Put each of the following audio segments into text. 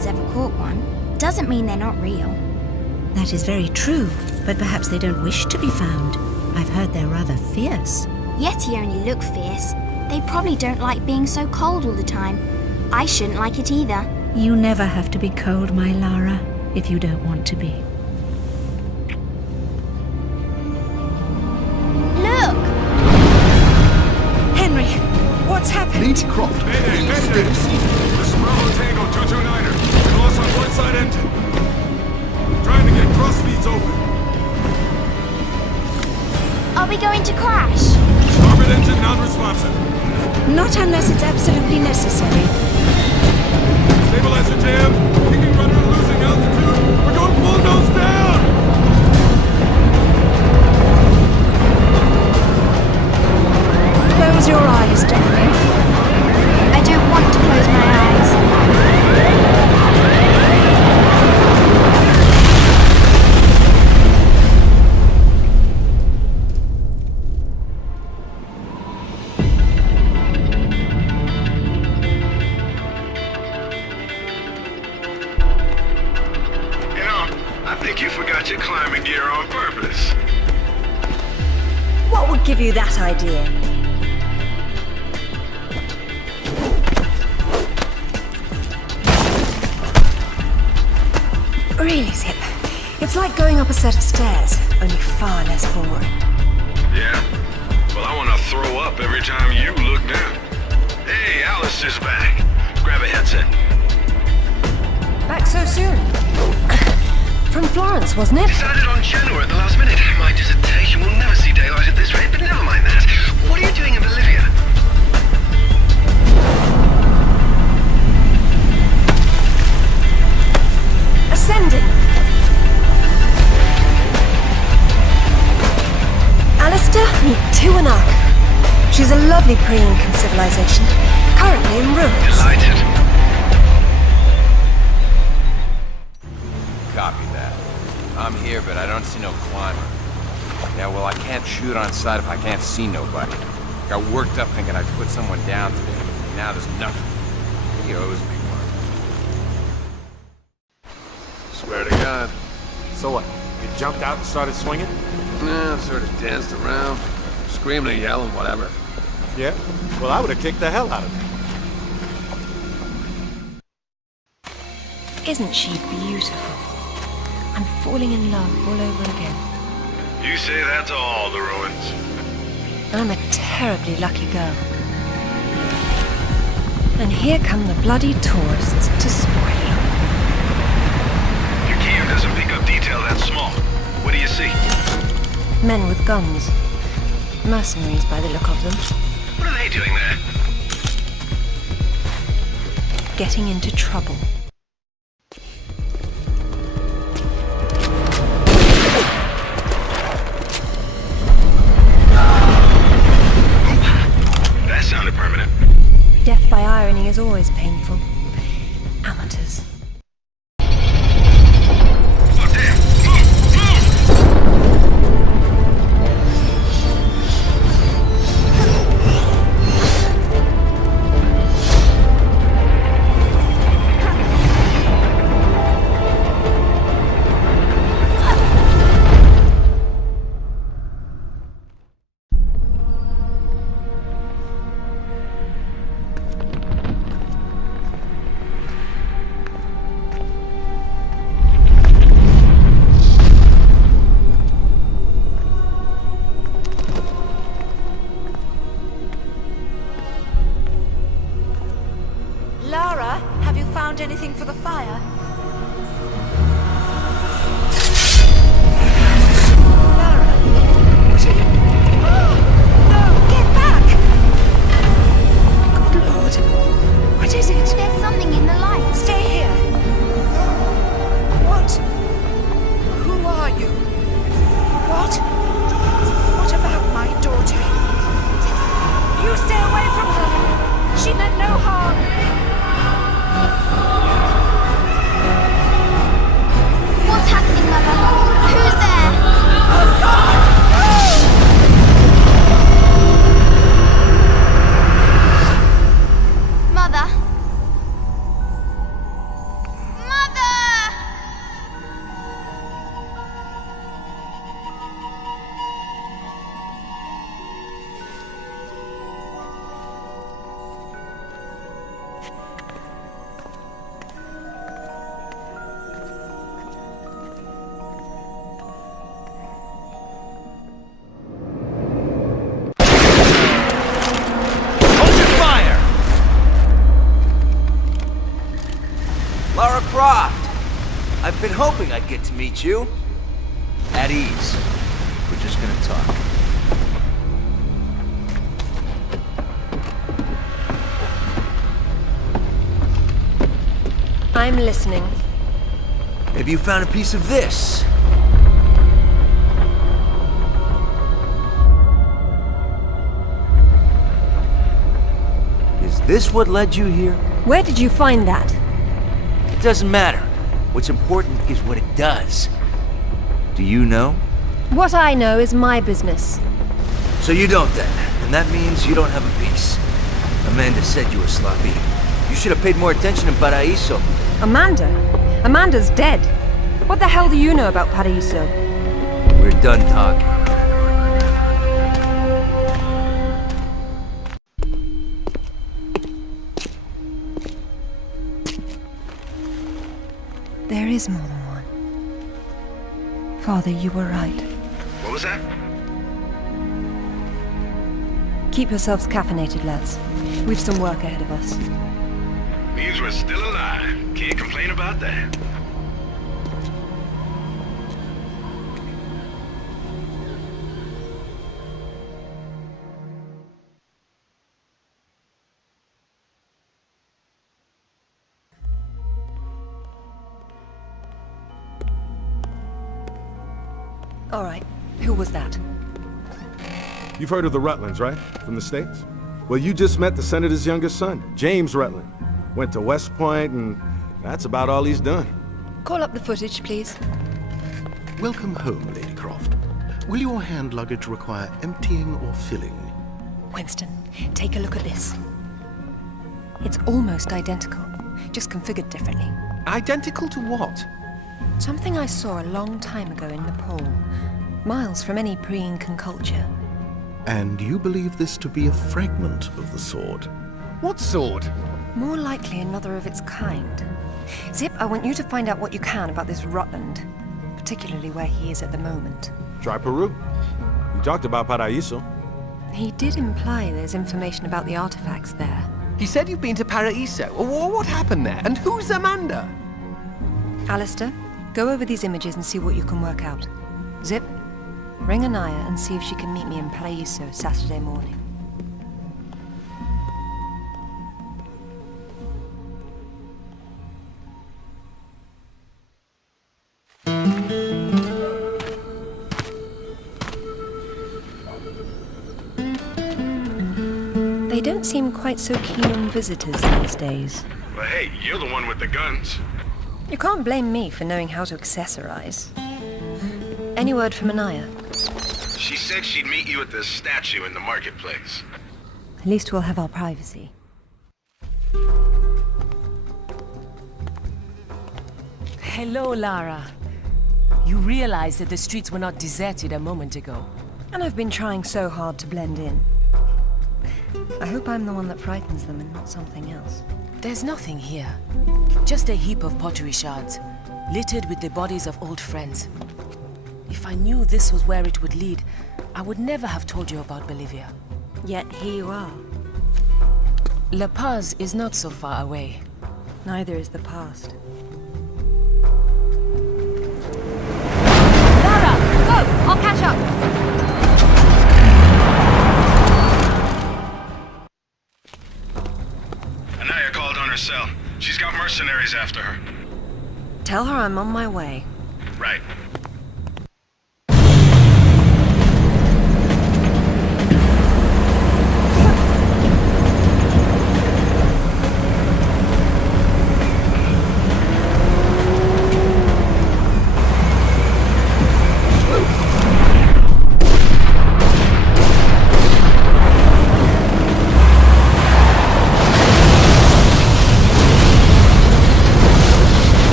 one's ever caught one doesn't mean they're not real. That is very true, but perhaps they don't wish to be found. I've heard they're rather fierce. Yeti only look fierce. They probably don't like being so cold all the time. I shouldn't like it either. You never have to be cold, my Lara, if you don't want to be. Look! Henry, what's happened? Lady Croft, Mayday, please mayday! stay seated. The Smeraldo Tango 229er. We lost our one side engine. Trying to get cross feeds open. Are we going to crash? Starboard engine non-responsive. Not unless it's absolutely necessary. Stabilizer jam. Kicking rudder losing altitude. We're going full nose down! Close your eyes, darling. I don't want to close my eyes. I think you forgot your climbing gear on purpose. What would give you that idea? Really, Zip. It's like going up a set of stairs, only far less boring. Yeah? Well, I want to throw up every time you look down. Hey, Alistair's back. Grab a headset. Back so soon? From Florence, wasn't it? Decided on Genoa at the last minute. My dissertation will never see daylight at this rate, but never mind that. What are you doing in Bolivia? Ascending. Alistair, meet Tuanak. She's a lovely pre-Incan civilization, currently in ruins. Delighted. Copy that. I'm here, but I don't see no climber. Yeah, well, I can't shoot on sight if I can't see nobody. Got worked up thinking I'd put someone down today. Now there's nothing. He owes me one. Swear to God. So what? You jumped out and started swinging? Nah, sort of danced around. Screaming and yelling, whatever. Yeah? Well, I would have kicked the hell out of him. Isn't she beautiful? I'm falling in love all over again. You say that to all the ruins. I'm a terribly lucky girl. And here come the bloody tourists to spoil it. Your gear doesn't pick up detail that small. What do you see? Men with guns. Mercenaries by the look of them. What are they doing there? Getting into trouble. That sounded permanent. Death by irony is always painful. Amateurs. Oh, damn! Move! Lara, have you found anything for the fire? Lara? No, get back! Good Lord. What is it? There's something in the light. Stay here. What? Who are you? What? What about my daughter? You stay away from her. She meant no harm. Lara Croft! I've been hoping I'd get to meet you. At ease. We're just gonna talk. I'm listening. Have you found a piece of this? Is this what led you here? Where did you find that? It doesn't matter. What's important is what it does. Do you know? What I know is my business. So you don't then, and that means you don't have a piece. Amanda said you were sloppy. You should have paid more attention to Paraíso. Amanda? Amanda's dead. What the hell do you know about Paraíso? We're done talking. There is more than one. Father, you were right. What was that? Keep yourselves caffeinated, lads. We've some work ahead of us. Means we're still alive. Can't complain about that. All right, who was that? You've heard of the Rutlands, right? From the States? Well, you just met the senator's youngest son, James Rutland. Went to West Point, and that's about all he's done. Call up the footage, please. Welcome home, Lady Croft. Will your hand luggage require emptying or filling? Winston, take a look at this. It's almost identical, just configured differently. Identical to what? Something I saw a long time ago in Nepal, miles from any pre-Incan culture. And you believe this to be a fragment of the sword? What sword? More likely another of its kind. Zip, I want you to find out what you can about this Rutland, particularly where he is at the moment. Try Peru. You talked about Paraíso. He did imply there's information about the artifacts there. He said you've been to Paraíso. What happened there? And who's Amanda? Alistair, go over these images and see what you can work out. Zip, ring Anaya and see if she can meet me in Paraíso Saturday morning. They don't seem quite so keen on visitors these days. But hey, you're the one with the guns. You can't blame me for knowing how to accessorize. Any word from Anaya? She said she'd meet you at the statue in the marketplace. At least we'll have our privacy. Hello, Lara. You realize that the streets were not deserted a moment ago. And I've been trying so hard to blend in. I hope I'm the one that frightens them and not something else. There's nothing here. Just a heap of pottery shards, littered with the bodies of old friends. If I knew this was where it would lead, I would never have told you about Bolivia. Yet here you are. La Paz is not so far away. Neither is the past. Lara, go! I'll catch up! Anaya called on her cell. She's got mercenaries after her. Tell her I'm on my way. Right.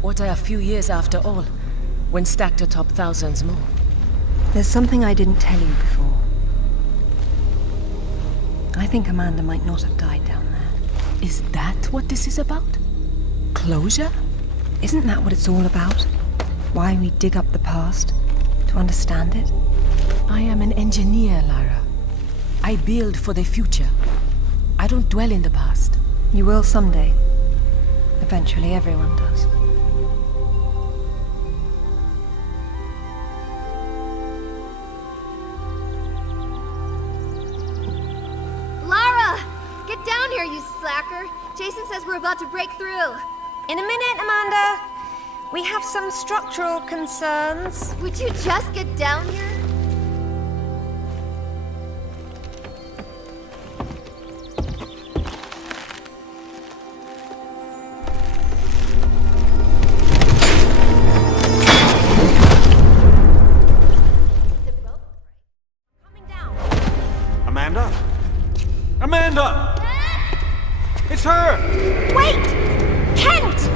What are a few years after all, when stacked atop thousands more? There's something I didn't tell you before. I think Amanda might not have died down there. Is that what this is about? Closure? Isn't that what it's all about? Why we dig up the past? To understand it? I am an engineer, Lara. I build for the future. I don't dwell in the past. You will someday. Eventually, everyone does. Lara! Get down here, you slacker! Jason says we're about to break through. In a minute, Amanda. We have some structural concerns. Would you just get down here? Amanda? Amanda! It's her! Wait! Kent!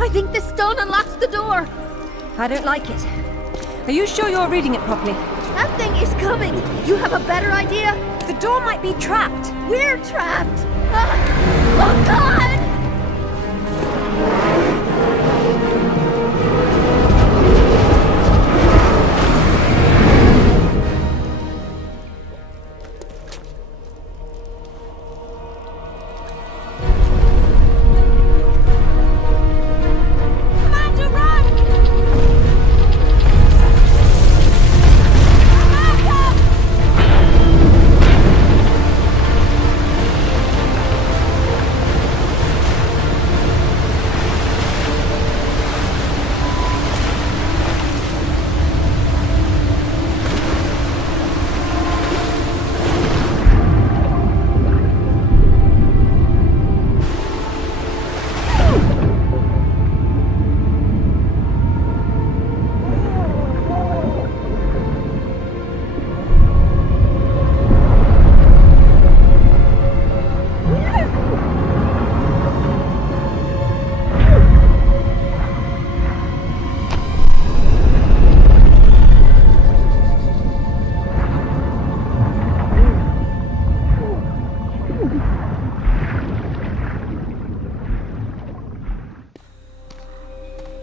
I think this stone unlocks the door. I don't like it. Are you sure you're reading it properly? That thing is coming. You have a better idea? The door might be trapped. We're trapped. Oh, God!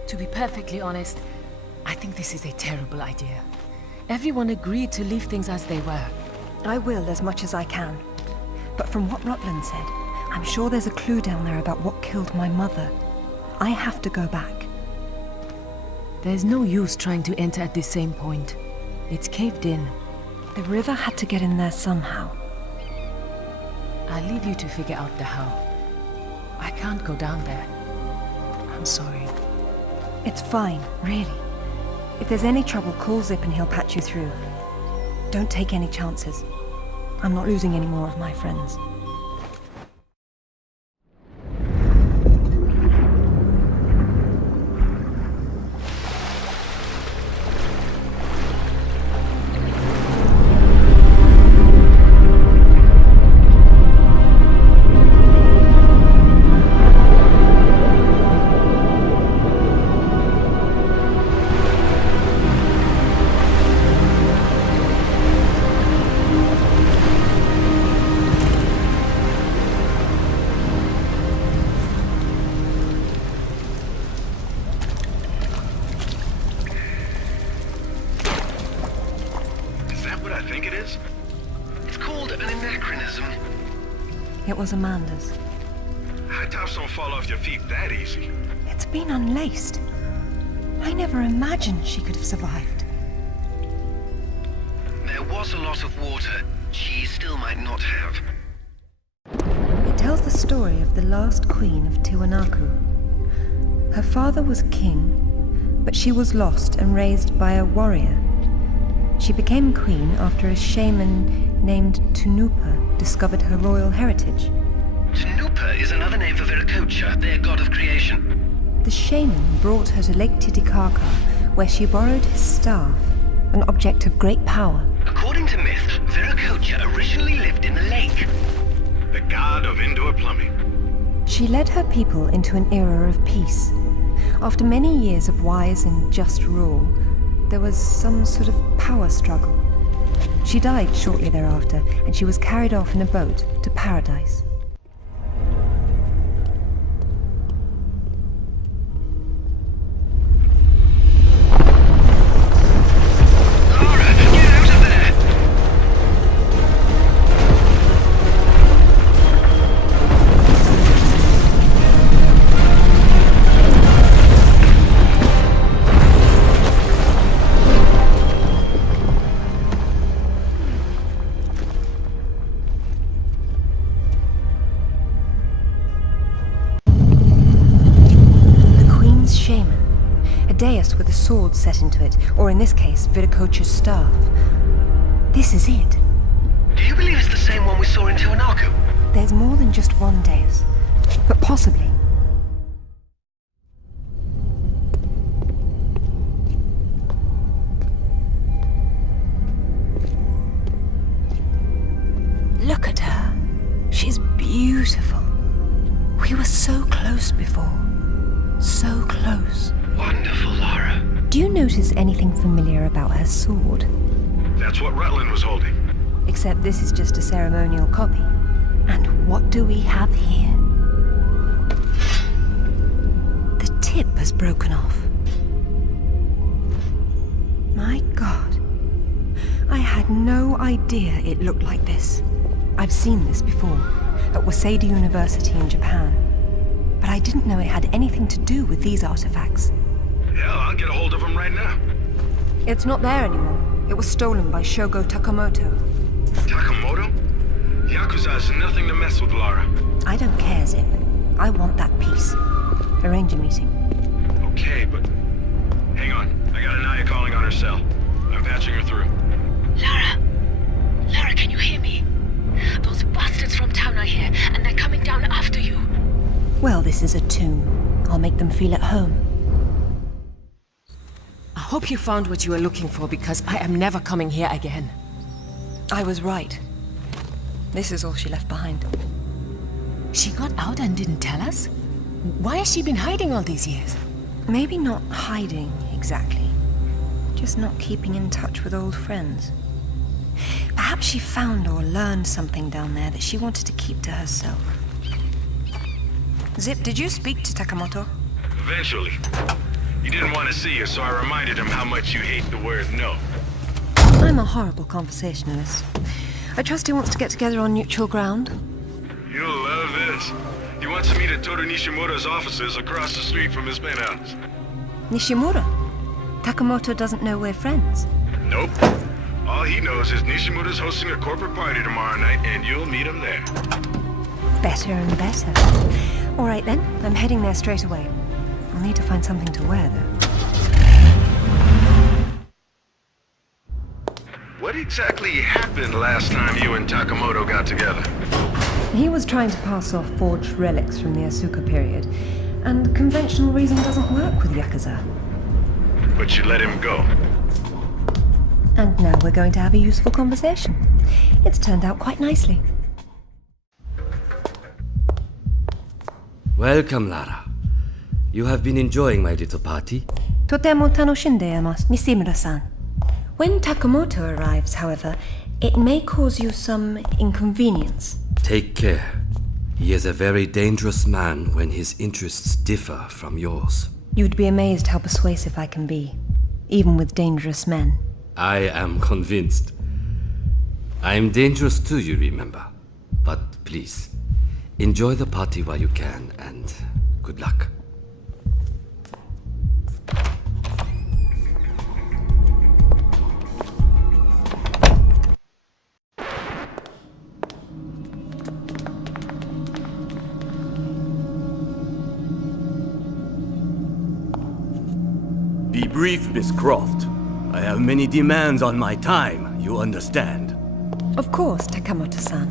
To be perfectly honest, I think this is a terrible idea. Everyone agreed to leave things as they were. I will as much as I can. But from what Rutland said, I'm sure there's a clue down there about what killed my mother. I have to go back. There's no use trying to enter at the same point. It's caved in. The river had to get in there somehow. I'll leave you to figure out the how. I can't go down there. I'm sorry. It's fine, really. If there's any trouble, call Zip and he'll patch you through. Don't take any chances. I'm not losing any more of my friends. It was Amanda's. High tops don't fall off your feet that easy. It's been unlaced. I never imagined she could have survived. There was a lot of water. She still might not have. It tells the story of the last queen of Tiwanaku. Her father was king, but she was lost and raised by a warrior. She became queen after a shaman named Tunupa discovered her royal heritage. Tunupa is another name for Viracocha, their god of creation. The shaman brought her to Lake Titicaca, where she borrowed his staff, an object of great power. According to myth, Viracocha originally lived in the lake. The god of indoor plumbing. She led her people into an era of peace. After many years of wise and just rule, there was some sort of power struggle. She died shortly thereafter, and she was carried off in a boat to paradise. Lara, get out of there! Dais with a sword set into it, or in this case, Viracocha's staff. This is it. Do you believe it's the same one we saw in Tiwanaku? There's more than just one dais, but possibly. Look at her. She's beautiful. We were so close before. So close. Wonderful, Lara. Do you notice anything familiar about her sword? That's what Rutland was holding. Except this is just a ceremonial copy. And what do we have here? The tip has broken off. My God. I had no idea it looked like this. I've seen this before, at Waseda University in Japan. But I didn't know it had anything to do with these artifacts. Yeah, I'll get a hold of him right now. It's not there anymore. It was stolen by Shogo Takamoto. Takamoto? Yakuza has nothing to mess with, Lara. I don't care, Zip. I want that piece. Arrange a meeting. Okay, but... Hang on. I got Anaya calling on her cell. I'm patching her through. Lara! Lara, can you hear me? Those bastards from town are here, and they're coming down after you. Well, this is a tomb. I'll make them feel at home. I hope you found what you were looking for, because I am never coming here again. I was right. This is all she left behind. She got out and didn't tell us? Why has she been hiding all these years? Maybe not hiding, exactly. Just not keeping in touch with old friends. Perhaps she found or learned something down there that she wanted to keep to herself. Zip, did you speak to Takamoto? Eventually. He didn't want to see you, so I reminded him how much you hate the word no. I'm a horrible conversationalist. I trust he wants to get together on neutral ground. You'll love this. He wants to meet at Toru Nishimura's offices across the street from his penthouse. Nishimura? Takamoto doesn't know we're friends. Nope. All he knows is Nishimura's hosting a corporate party tomorrow night, and you'll meet him there. Better and better. All right then, I'm heading there straight away. I'll need to find something to wear, though. What exactly happened last time you and Takamoto got together? He was trying to pass off forged relics from the Asuka period, and conventional reason doesn't work with Yakuza. But you let him go. And now we're going to have a useful conversation. It's turned out quite nicely. Welcome, Lara. You have been enjoying my little party? Totemo tanoshindeemasu, Nishimura-san. When Takamoto arrives, however, it may cause you some inconvenience. Take care. He is a very dangerous man when his interests differ from yours. You'd be amazed how persuasive I can be, even with dangerous men. I am convinced. I am dangerous too, you remember. But please, enjoy the party while you can, and good luck. Be brief, Miss Croft. I have many demands on my time, you understand. Of course, Takamoto-san.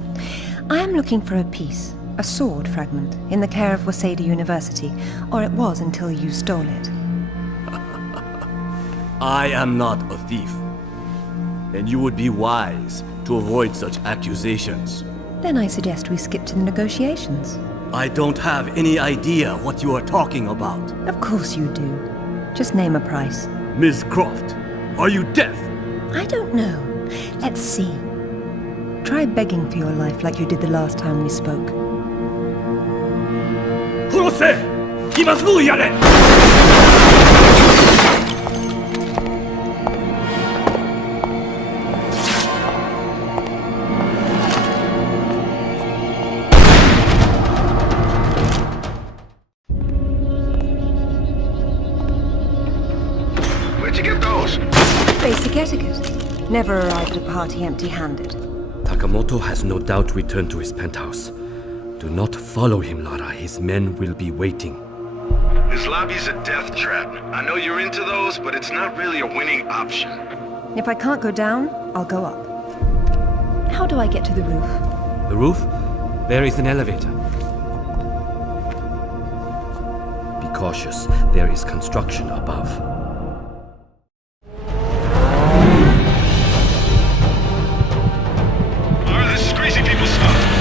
I am looking for a piece, A sword fragment in the care of Waseda University, or it was until you stole it. I am not a thief. And you would be wise to avoid such accusations. Then I suggest we skip to the negotiations. I don't have any idea what you are talking about. Of course you do. Just name a price. Ms. Croft, are you deaf? I don't know. Let's see. Try begging for your life like you did the last time we spoke. 殺せ! 今すぐやれ! Where'd you get those? Basic etiquette. Never arrive at a party empty-handed. Takamoto has no doubt returned to his penthouse. Do not follow him, Lara. His men will be waiting. His lobby's a death trap. I know you're into those, but it's not really a winning option. If I can't go down, I'll go up. How do I get to the roof? The roof? There is an elevator. Be cautious. There is construction above. Lara, this is crazy people stuff.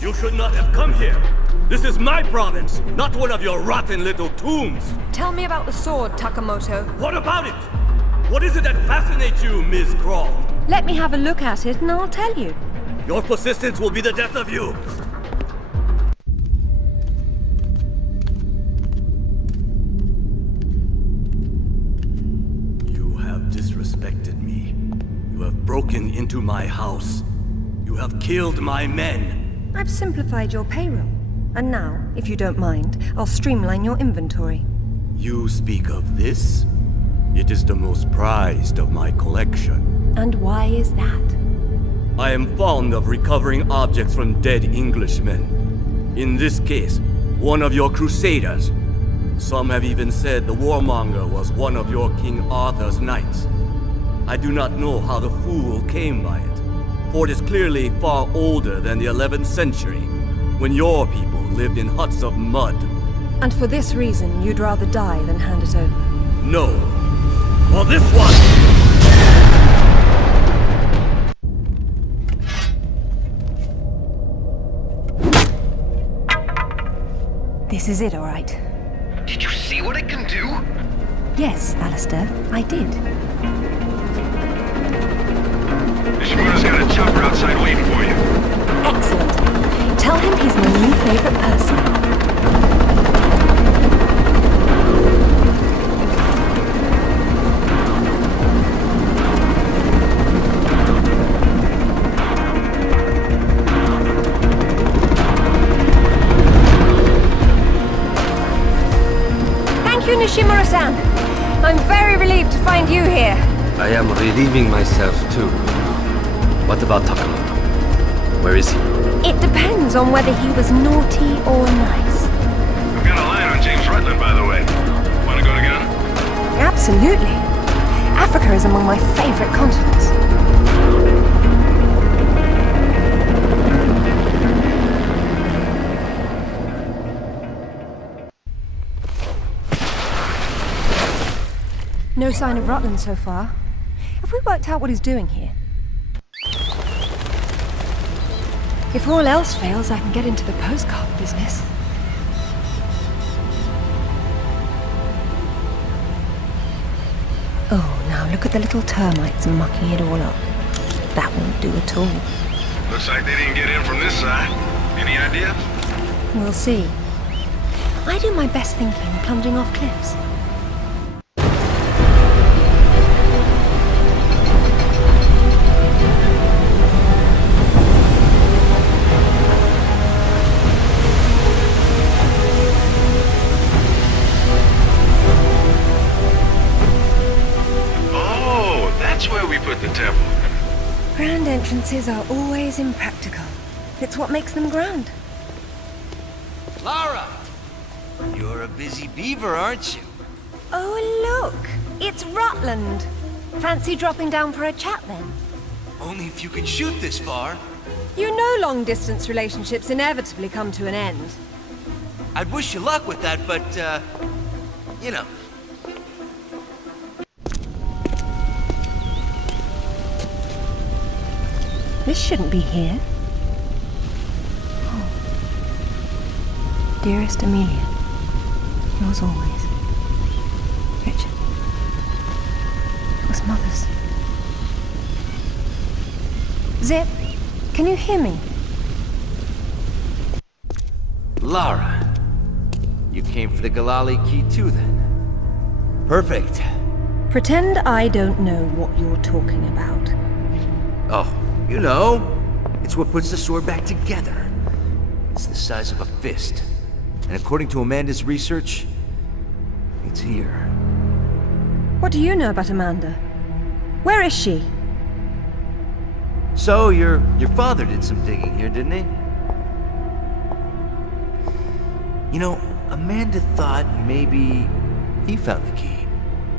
You should not have come here. This is my province, not one of your rotten little tombs. Tell me about the sword, Takamoto. What about it? What is it that fascinates you, Ms. Croft? Let me have a look at it and I'll tell you. Your persistence will be the death of you. You have disrespected me. You have broken into my house. You have killed my men. I've simplified your payroll. And now, if you don't mind, I'll streamline your inventory. You speak of this? It is the most prized of my collection. And why is that? I am fond of recovering objects from dead Englishmen. In this case, one of your crusaders. Some have even said the warmonger was one of your King Arthur's knights. I do not know how the fool came by it, for it is clearly far older than the 11th century, when your people lived in huts of mud. And for this reason, you'd rather die than hand it over? No. For this one! This is it, all right. Did you see what it can do? Yes, Alistair, I did. Nishimura's got a chopper outside waiting for you. Excellent. Tell him he's my new favorite person. Thank you, Nishimura-san. I'm very relieved to find you here. I am relieving myself too. What about Takamoto? Where is he? It depends on whether he was naughty or nice. I've got a line on James Rutland, by the way. Want to go together? Absolutely. Africa is among my favorite continents. No sign of Rutland so far. Have we worked out what he's doing here? If all else fails, I can get into the postcard business. Oh, now look at the little termites mucking it all up. That won't do at all. Looks like they didn't get in from this side. Any idea? We'll see. I do my best thinking plunging off cliffs. Grand entrances are always impractical. It's what makes them grand. Lara! You're a busy beaver, aren't you? Oh, look! It's Rutland. Fancy dropping down for a chat then? Only if you can shoot this far. You know long-distance relationships inevitably come to an end. I'd wish you luck with that, but, you know. This shouldn't be here. Oh. Dearest Amelia, yours always. Richard. It was Mother's. Zip, can you hear me? Lara. You came for the Galali key too, then? Perfect. Pretend I don't know what you're talking about. Oh, you know. It's what puts the sword back together. It's the size of a fist. And according to Amanda's research, it's here. What do you know about Amanda? Where is she? So, your father did some digging here, didn't he? You know, Amanda thought maybe he found the key.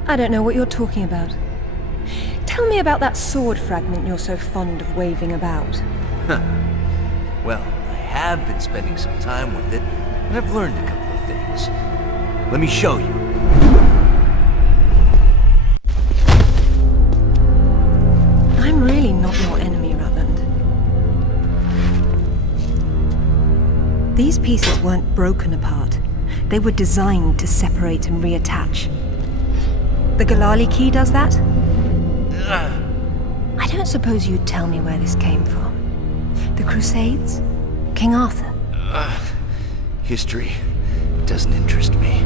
I don't know what you're talking about. Tell me about that sword fragment you're so fond of waving about. Huh. Well, I have been spending some time with it, and I've learned a couple of things. Let me show you. I'm really not your enemy, Rutland. These pieces weren't broken apart. They were designed to separate and reattach. The Galali key does that? I don't suppose you'd tell me where this came from. The Crusades? King Arthur? History doesn't interest me.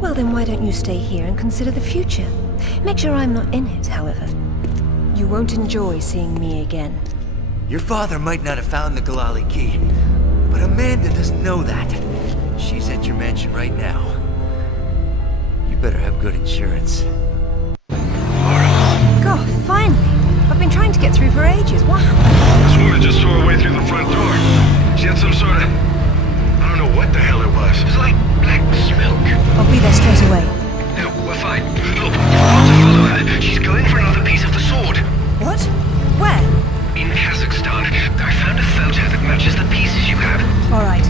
Well, then why don't you stay here and consider the future? Make sure I'm not in it, however. You won't enjoy seeing me again. Your father might not have found the Galali key, but Amanda doesn't know that. She's at your mansion right now. You better have good insurance. God, finally! I've been trying to get through for ages. What happened? This woman just saw her way through the front door. She had some sort of... I don't know what the hell it was. It was like black smoke. I'll be there straight away. No, we're fine. Look, you've got to follow her. She's going for another piece of the sword. What? Where? In Kazakhstan. I found a photo that matches the pieces you have. All right.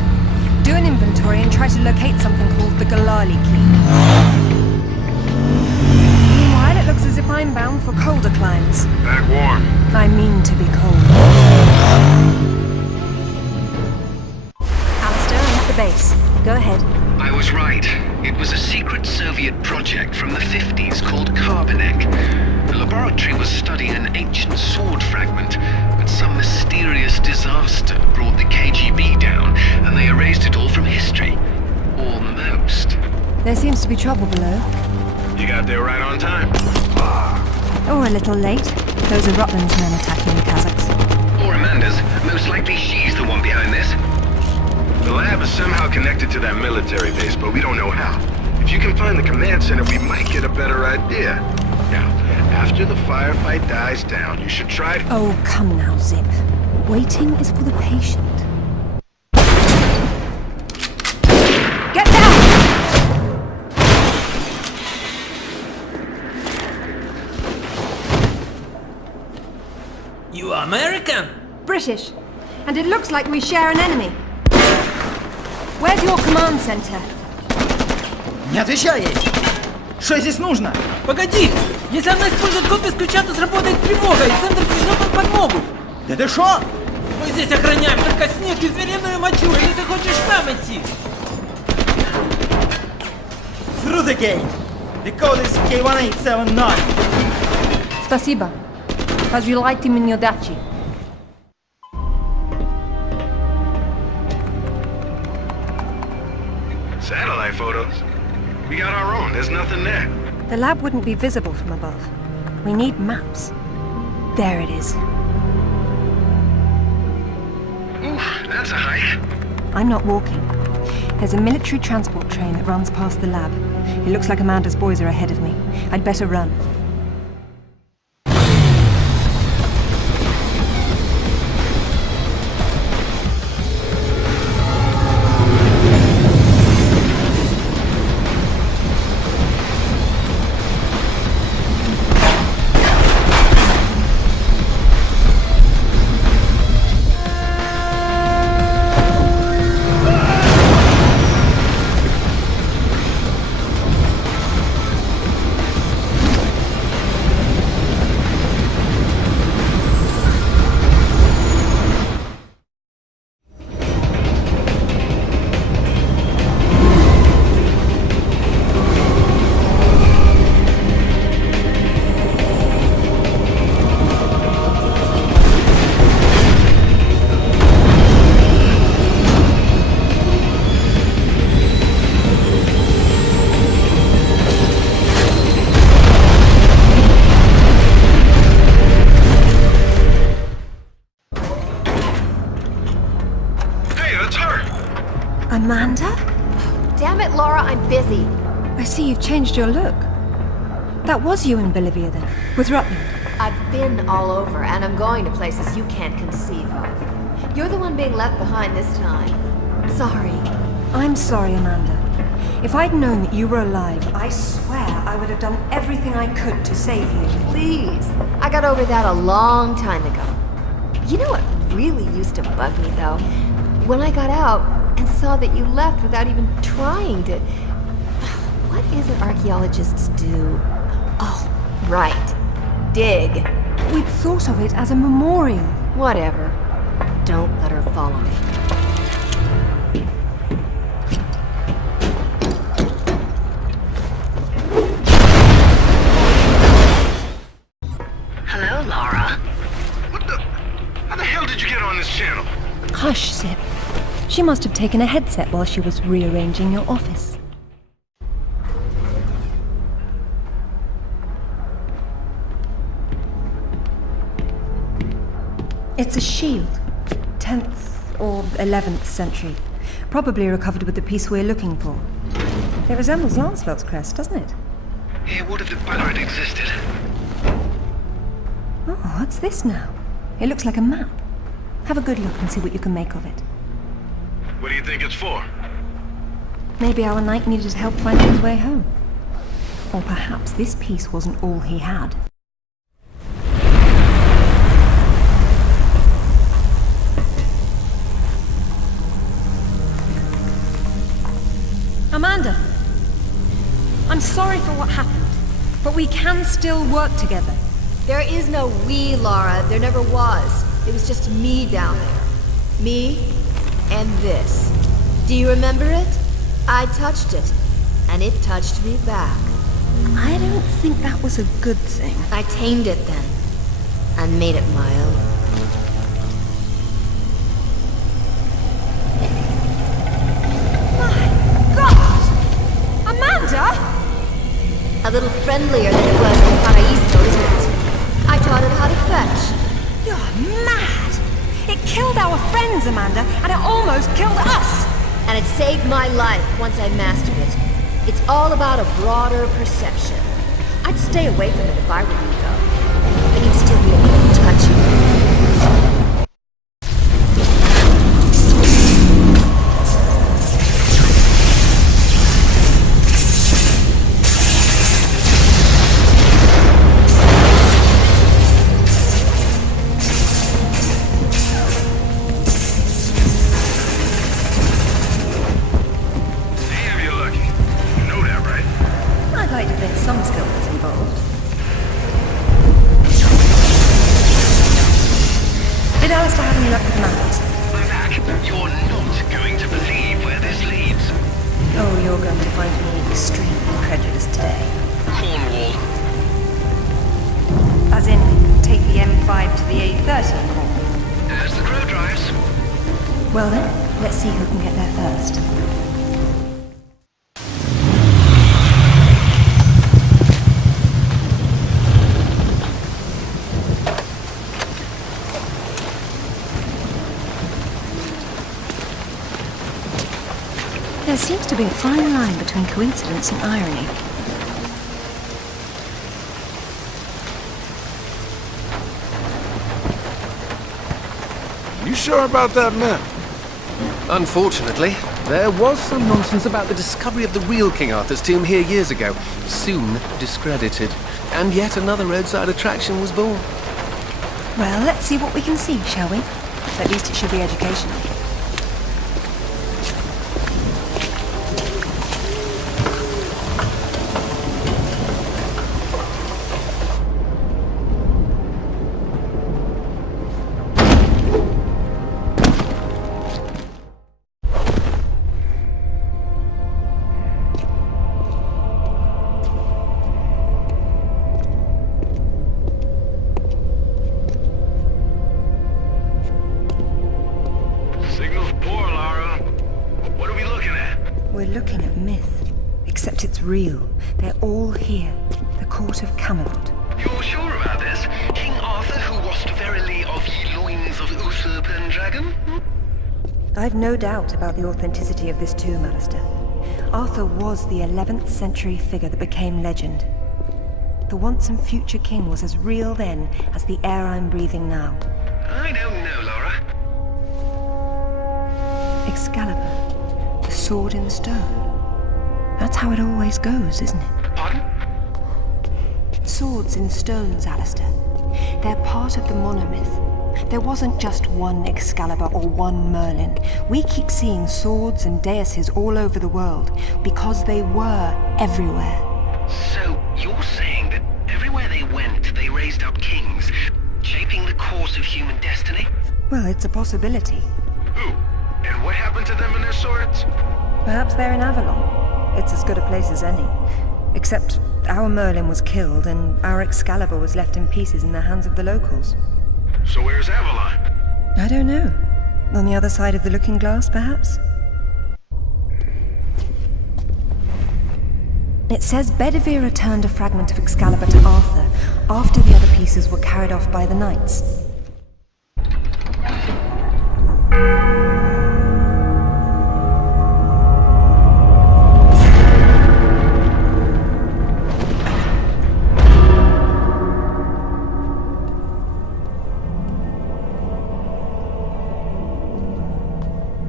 Do an inventory and try to locate something called the Galali key. Meanwhile, it looks as if I'm bound for colder climes. Back warm. I mean to be cold. Alistair, I'm at the base. Go ahead. I was right. It was a secret Soviet project from the 50s called Carbonek. The laboratory was studying an ancient sword fragment, but some mysterious disaster brought the KGB down, and they erased it all from history. Almost. There seems to be trouble below. You got there right on time. Or a little late. Those are Rutland's men attacking the Kazakhs. Or Amanda's. Most likely she's the one behind this. The lab is somehow connected to that military base, but we don't know how. If you can find the command center, we might get a better idea. Now, after the firefight dies down, you should try to... Oh, come now, Zip. Waiting is for the patient. Get down! You are American? British. And it looks like we share an enemy. Where's your command center? Не отвечай ей! Что здесь нужно? Погоди! Если она использует копию с ключа, то сработает тревога, и центр пришлет нам подмогу! Да ты шо? Мы здесь охраняем только снег и звериную мочу, или ты хочешь сам идти? Through the gate! The code is K1879! Спасибо. Разжилайте мне дачи. Satellite photos? We got our own. There's nothing there. The lab wouldn't be visible from above. We need maps. There it is. Oof, that's a hike. I'm not walking. There's a military transport train that runs past the lab. It looks like Amanda's boys are ahead of me. I'd better run. Amanda? Damn it, Laura, I'm busy. I see you've changed your look. That was you in Bolivia then, with Rutland. I've been all over, and I'm going to places you can't conceive of. You're the one being left behind this time. Sorry. I'm sorry, Amanda. If I'd known that you were alive, I swear I would have done everything I could to save you. Please. I got over that a long time ago. You know what really used to bug me, though? When I got out and saw that you left without even trying to... What is it archaeologists do? Oh, right. Dig. We'd thought of it as a memorial. Whatever. Don't let her follow me. Hello, Laura. What the? How the hell did you get on this channel? Hush, Sip. She must have taken a headset while she was rearranging your office. It's a shield. 10th or 11th century. Probably recovered with the piece we're looking for. It resembles Lancelot's crest, doesn't it? It would have the better it existed. Oh, what's this now? It looks like a map. Have a good look and see what you can make of it. What do you think it's for? Maybe our knight needed help finding his way home. Or perhaps this piece wasn't all he had. Amanda! I'm sorry for what happened, but we can still work together. There is no we, Laura. There never was. It was just me down there. Me and this. Do you remember it? I touched it, and it touched me back. I don't think that was a good thing. I tamed it then, and made it my own. My God! Amanda! A little friendlier than it was in Paraíso, isn't it? I taught it how to fetch. You're mad! It killed our friends, Amanda, and it almost killed us! And it saved my life once I mastered it. It's all about a broader perception. I'd stay away from it if I were you, though. It can still be a little touchy. Did Alistair have any luck with maps? You're not going to believe where this leads. Oh, you're going to find me extremely incredulous today. Cornwall. As in, take the M5 to the A30 in Cornwall? As the crow drives. Well then, let's see who can get there first. There seems to be a fine line between coincidence and irony. You sure about that map? Unfortunately, there was some nonsense about the discovery of the real King Arthur's tomb here years ago, soon discredited. And yet another roadside attraction was born. Well, let's see what we can see, shall we? At least it should be educational. Real. They're all here. The court of Camelot. You're sure about this? King Arthur, who wast verily of ye loins of Uther Pendragon? I've no doubt about the authenticity of this tomb, Alistair. Arthur was the 11th century figure that became legend. The once and future king was as real then as the air I'm breathing now. I don't know, Laura. Excalibur, the sword in stone. That's how it always goes, isn't it? Pardon? Swords in stones, Alistair. They're part of the monomyth. There wasn't just one Excalibur or one Merlin. We keep seeing swords and daises all over the world because they were everywhere. So, you're saying that everywhere they went, they raised up kings, shaping the course of human destiny? Well, it's a possibility. Who? And what happened to them and their swords? Perhaps they're in Avalon. It's as good a place as any. Except our Merlin was killed and our Excalibur was left in pieces in the hands of the locals. So where's Avalon? I don't know. On the other side of the looking glass, perhaps? It says Bedivere returned a fragment of Excalibur to Arthur after the other pieces were carried off by the knights.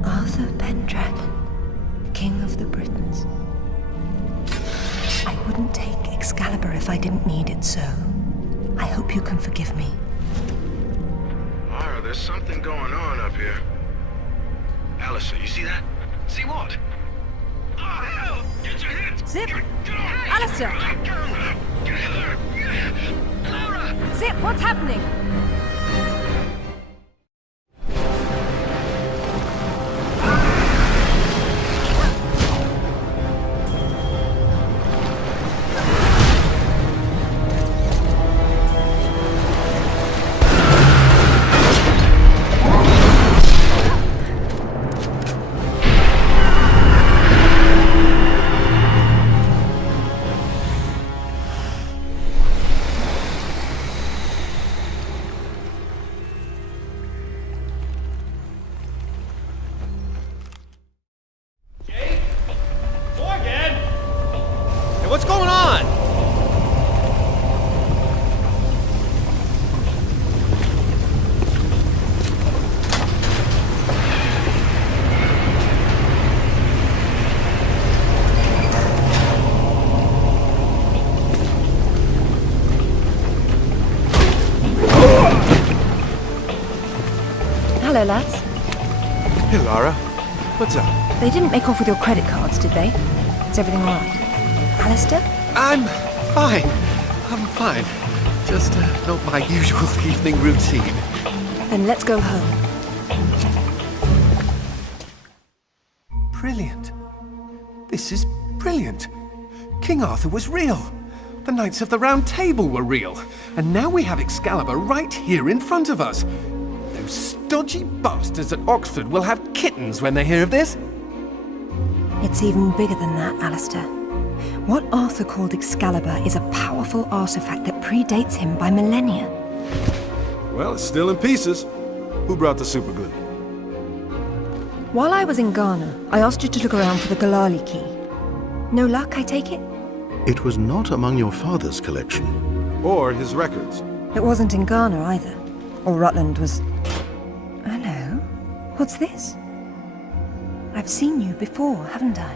Arthur Pendragon, King of the Britons. I wouldn't take Excalibur if I didn't need it so. I hope you can forgive me. Mara, there's something going on up here. Alistair, you see that? See what? Oh, hell! Get your hands! Zip! Alistair! Laura! Zip, what's happening? What's going on? Hello, lads. Hey, Lara. What's up? They didn't make off with your credit cards, did they? Is everything all right? Alistair? I'm fine. I'm fine. Just not my usual evening routine. Then let's go home. Brilliant. This is brilliant. King Arthur was real. The Knights of the Round Table were real. And now we have Excalibur right here in front of us. Those stodgy bastards at Oxford will have kittens when they hear of this. It's even bigger than that, Alistair. What Arthur called Excalibur is a powerful artifact that predates him by millennia. Well, it's still in pieces. Who brought the superglue? While I was in Ghana, I asked you to look around for the Galali key. No luck, I take it? It was not among your father's collection. Or his records. It wasn't in Ghana either. Or Rutland was... Hello? What's this? I've seen you before, haven't I?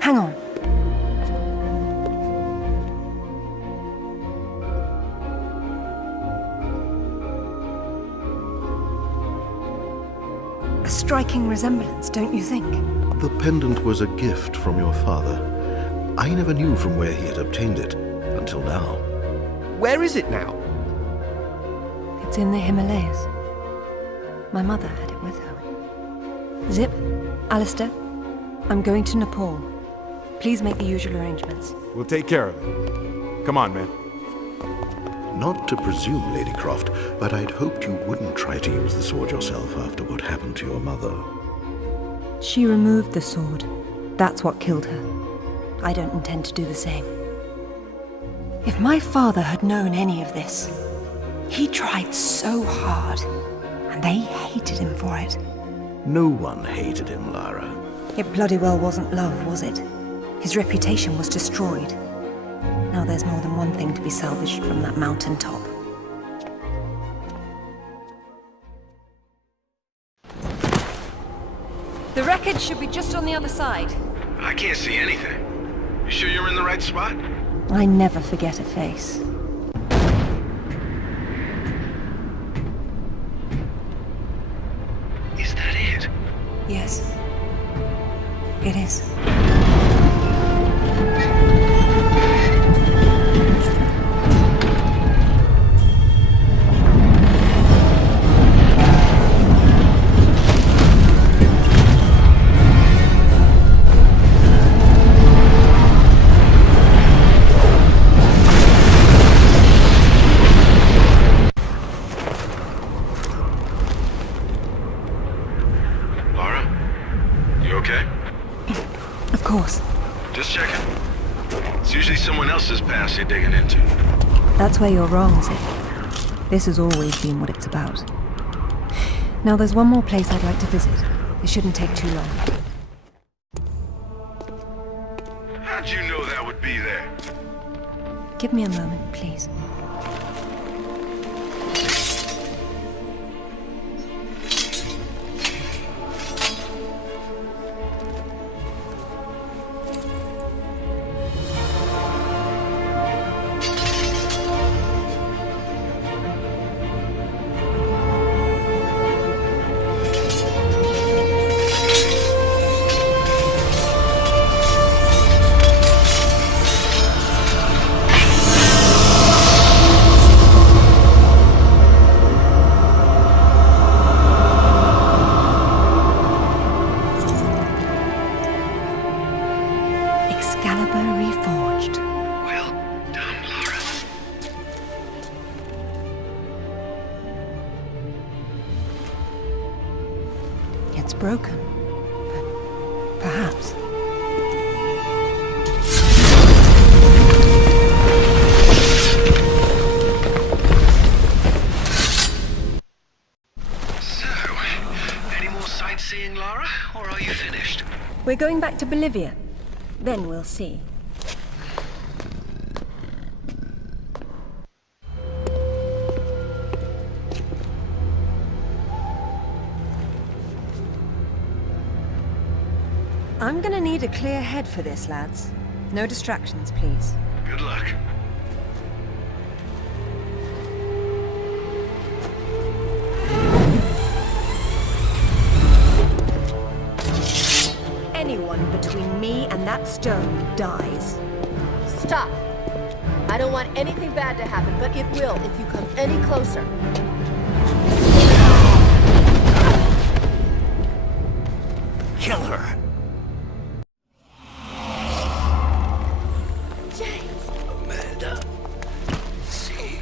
Hang on. A striking resemblance, don't you think? The pendant was a gift from your father. I never knew from where he had obtained it, until now. Where is it now? It's in the Himalayas. My mother had it with her. Zip, Alistair, I'm going to Nepal. Please make the usual arrangements. We'll take care of it. Come on, man. Not to presume, Lady Croft, but I'd hoped you wouldn't try to use the sword yourself after what happened to your mother. She removed the sword. That's what killed her. I don't intend to do the same. If my father had known any of this, he tried so hard, and they hated him for it. No one hated him, Lara. It bloody well wasn't love, was it? His reputation was destroyed. Now there's more than one thing to be salvaged from that mountain top. The wreckage should be just on the other side. I can't see anything. You sure you're in the right spot? I never forget a face. Is that it? Yes. It is. Of course. Just checking. It's usually someone else's past you're digging into. That's where you're wrong, Zip. This has always been what it's about. Now there's one more place I'd like to visit. It shouldn't take too long. How'd you know that would be there? Give me a moment, please. It's broken, but perhaps. So, any more sightseeing, Lara, or are you finished? We're going back to Bolivia. Then we'll see. I'm gonna need a clear head for this, lads. No distractions, please. Good luck. Anyone between me and that stone dies. Stop! I don't want anything bad to happen, but it will if you come any closer. Kill her! James! Amanda. See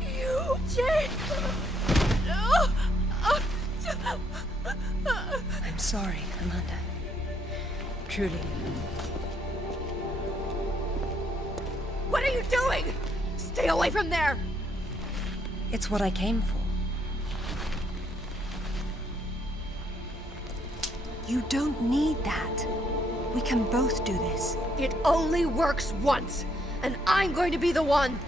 you, James! No! I'm sorry, Amanda. Truly. What are you doing? Stay away from there! It's what I came for. You don't need that. We can both do this. It only works once, and I'm going to be the one.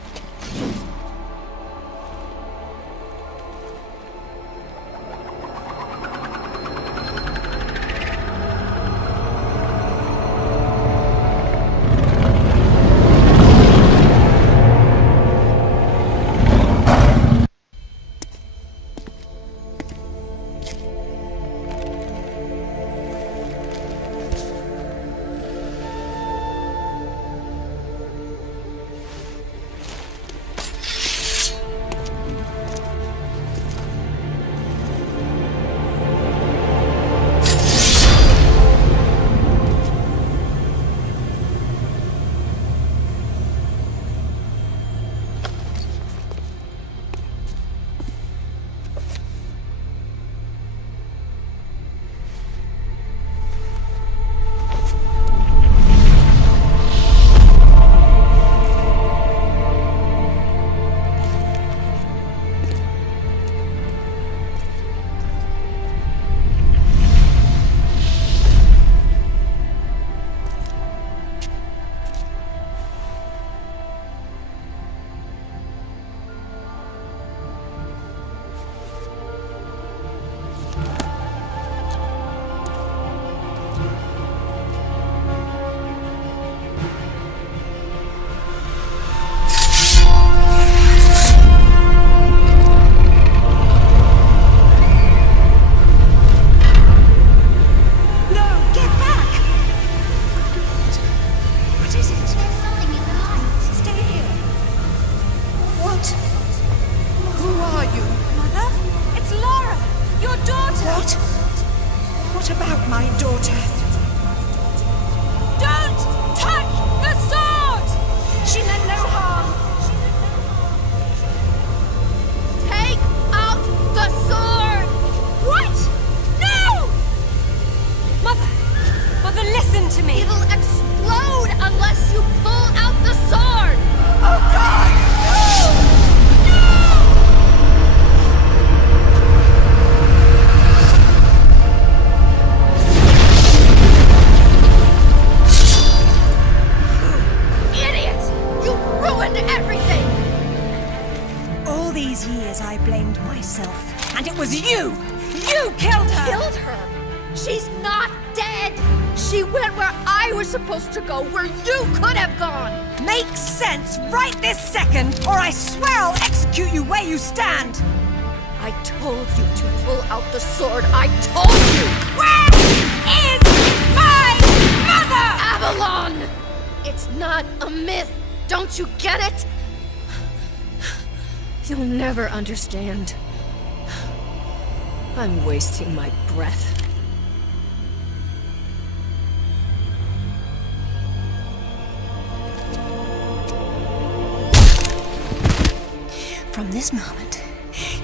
I blamed myself. And it was you! You killed her! Killed her? She's not dead! She went where I was supposed to go, where you could have gone! Makes sense right this second, or I swear I'll execute you where you stand! I told you to pull out the sword. I told you! Where is my mother? Avalon! It's not a myth. Don't you get it? You'll never understand. I'm wasting my breath. From this moment,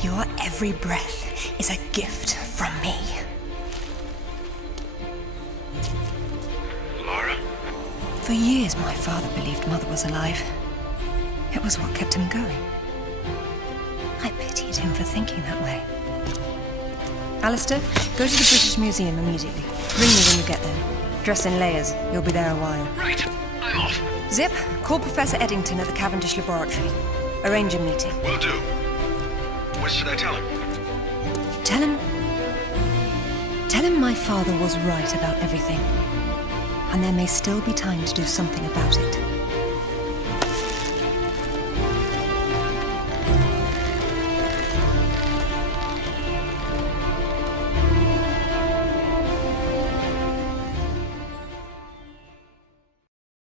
your every breath is a gift from me. Lara? For years, my father believed Mother was alive. It was what kept him going. I pitied him for thinking that way. Alistair, go to the British Museum immediately. Ring me when you get there. Dress in layers. You'll be there a while. Right, I'm off. Zip, call Professor Eddington at the Cavendish Laboratory. Arrange a meeting. Will do. What should I tell him? Tell him my father was right about everything. And there may still be time to do something about it.